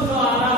Santo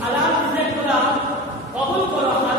হালাল করা কবল করা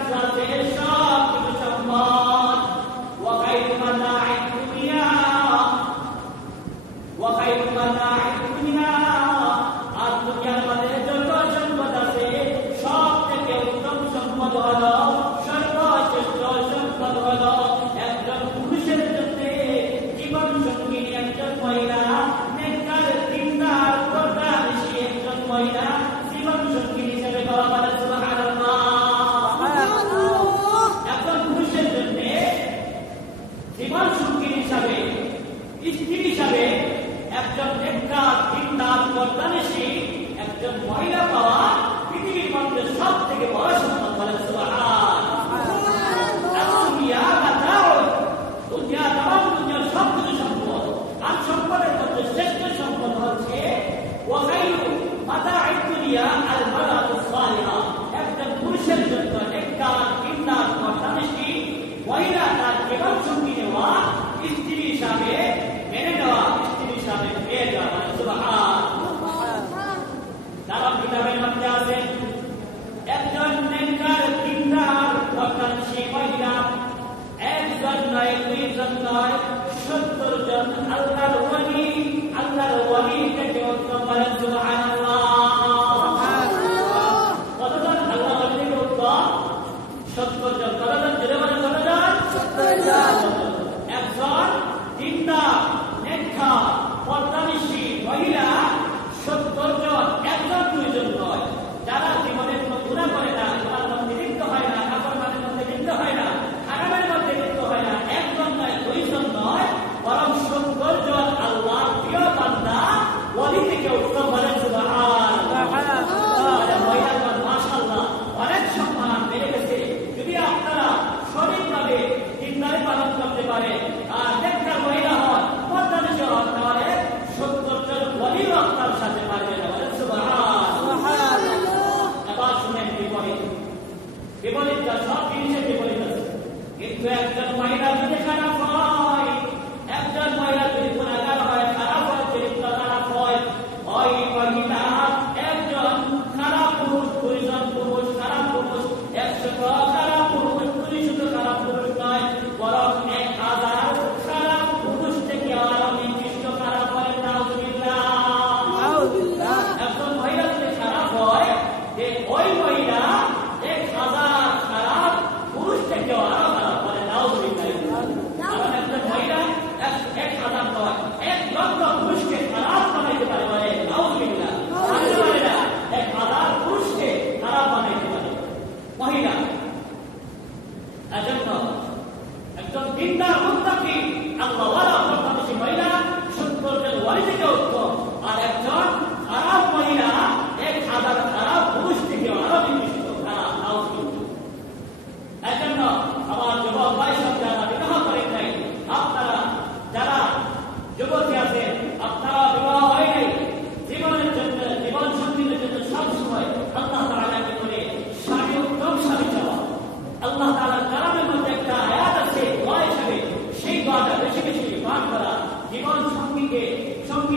realizar Yeah.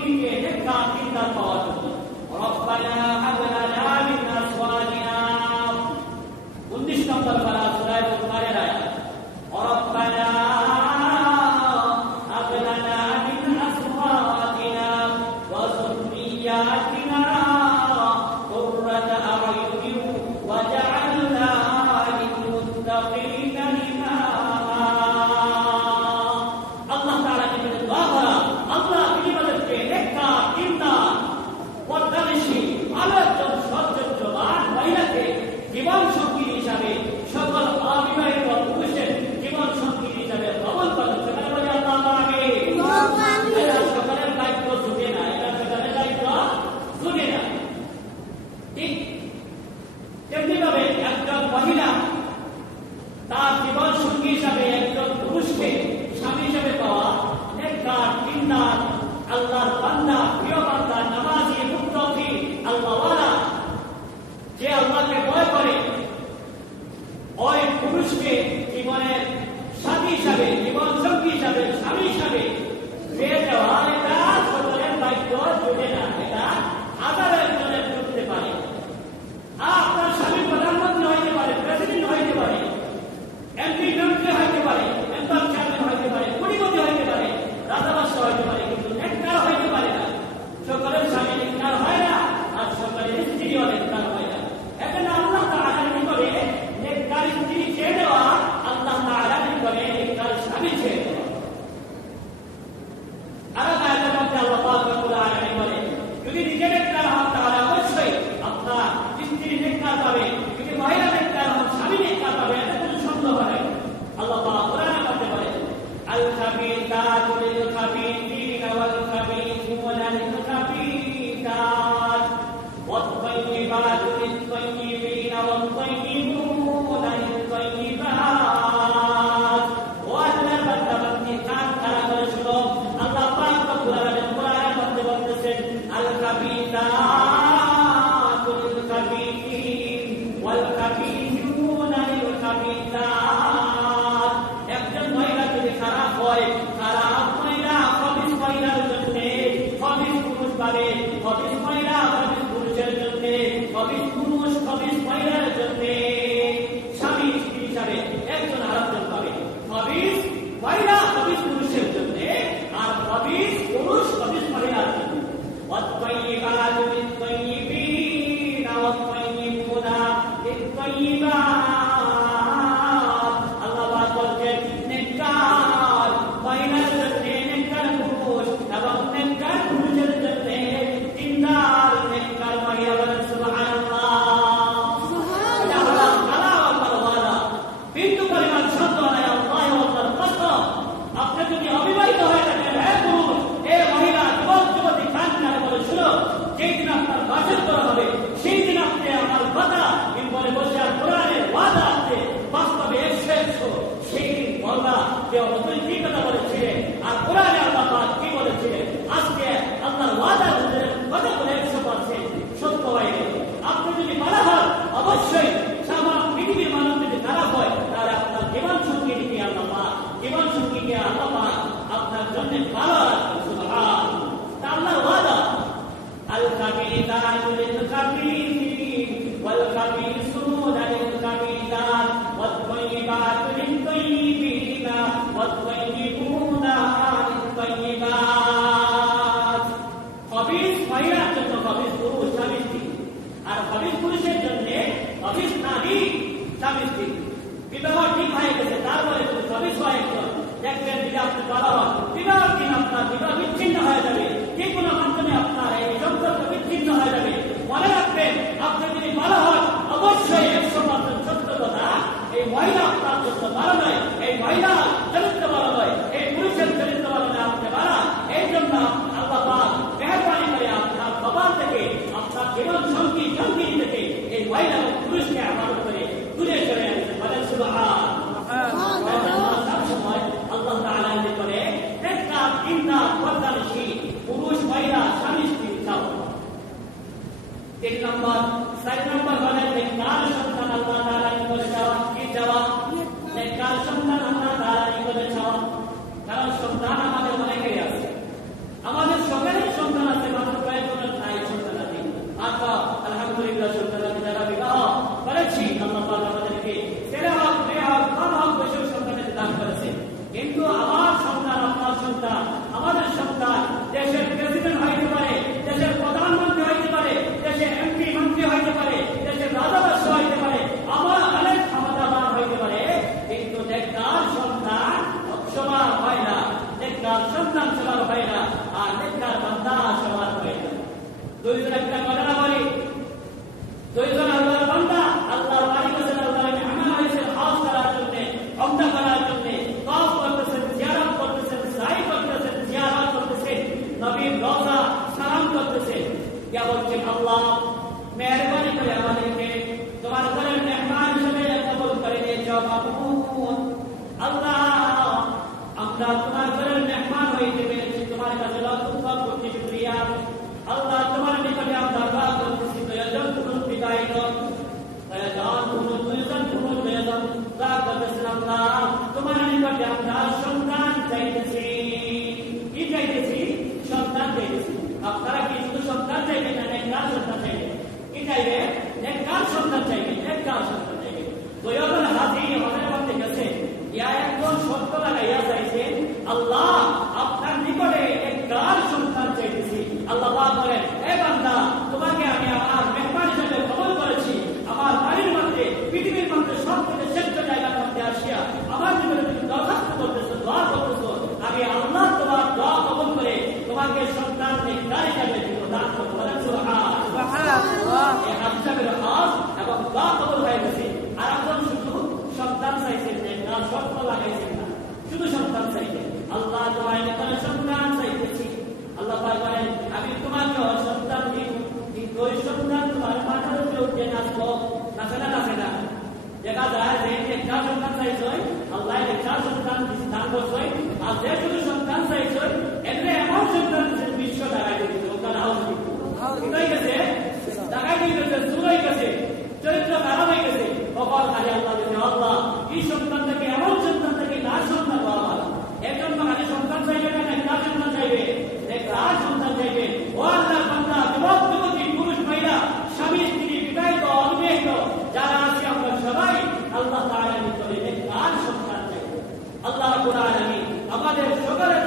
indicated that in the Bible. Shri Hemnath आवे মহিলা চরিত্র বলা হয় এই পুরুষের চরিত্র বলা যায় আপনি বাড়া। এই জন্য আল্লাহ পাক মেহরবানি করে আপনার বাবা থেকে, আপনার জীবন সঙ্গী সঙ্গী থেকে এই মহিলা নেককার সন্তান সবার হয় না, আর নেককার বান্দা সবার হয় না। দুইজন একটা কথা বলি? দুইজন চরিত্র খারাপ হয়ে গেছে কপাল আল্লাহ দিতে আল্লাহ এই সন্তানটাকে এমন সন্তানটাকে কার সন্তান বলা ভালো। একজন মানে সন্তান চাইবে না কার সন্তান চাইবে। কার সন্তান চাইবে। ও আল্লাহ পুরুষ, মহিলা, স্বামী, স্ত্রী, বিবাহিত, অবিবাহিত, যারা আছে আমরা সবাই আল্লাহ তাআলা নিকটে কার সন্তান চাইবে। আল্লাহ রাব্বুল আমাদের সকলের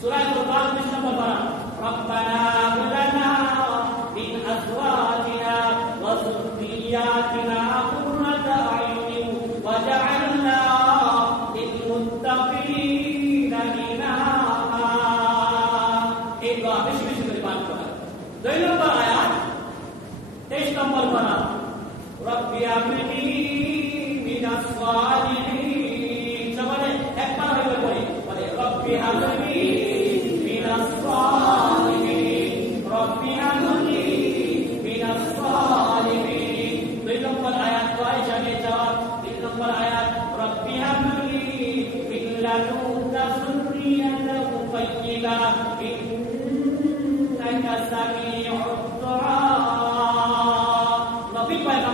সুরায় কোরআন 20 নম্বর পারা রব্বানা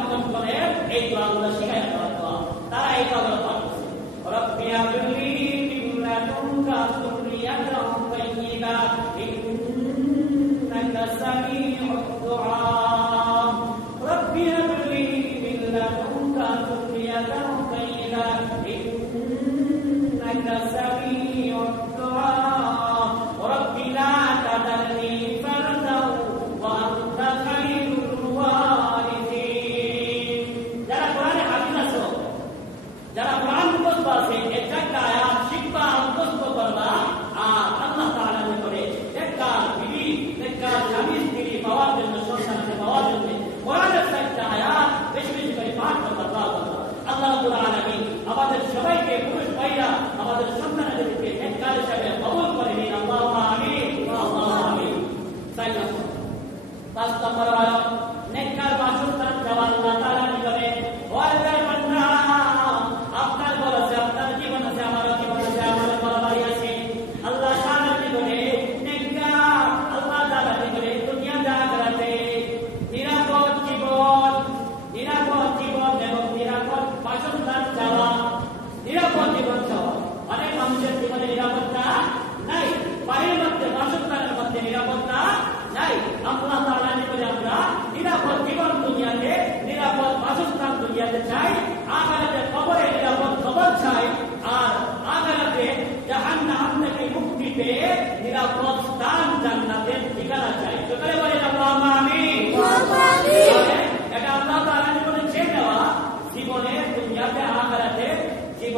আত্মন করেন এই দোয়াগুলো শিখায় দেওয়ার দোয়া তারা এই দোয়াগুলো পাঠ করছে রব্বি আবলি ইন্নাকা সামিউদ দুআ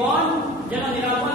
জীবন যেন নিরাপদ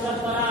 Deus a.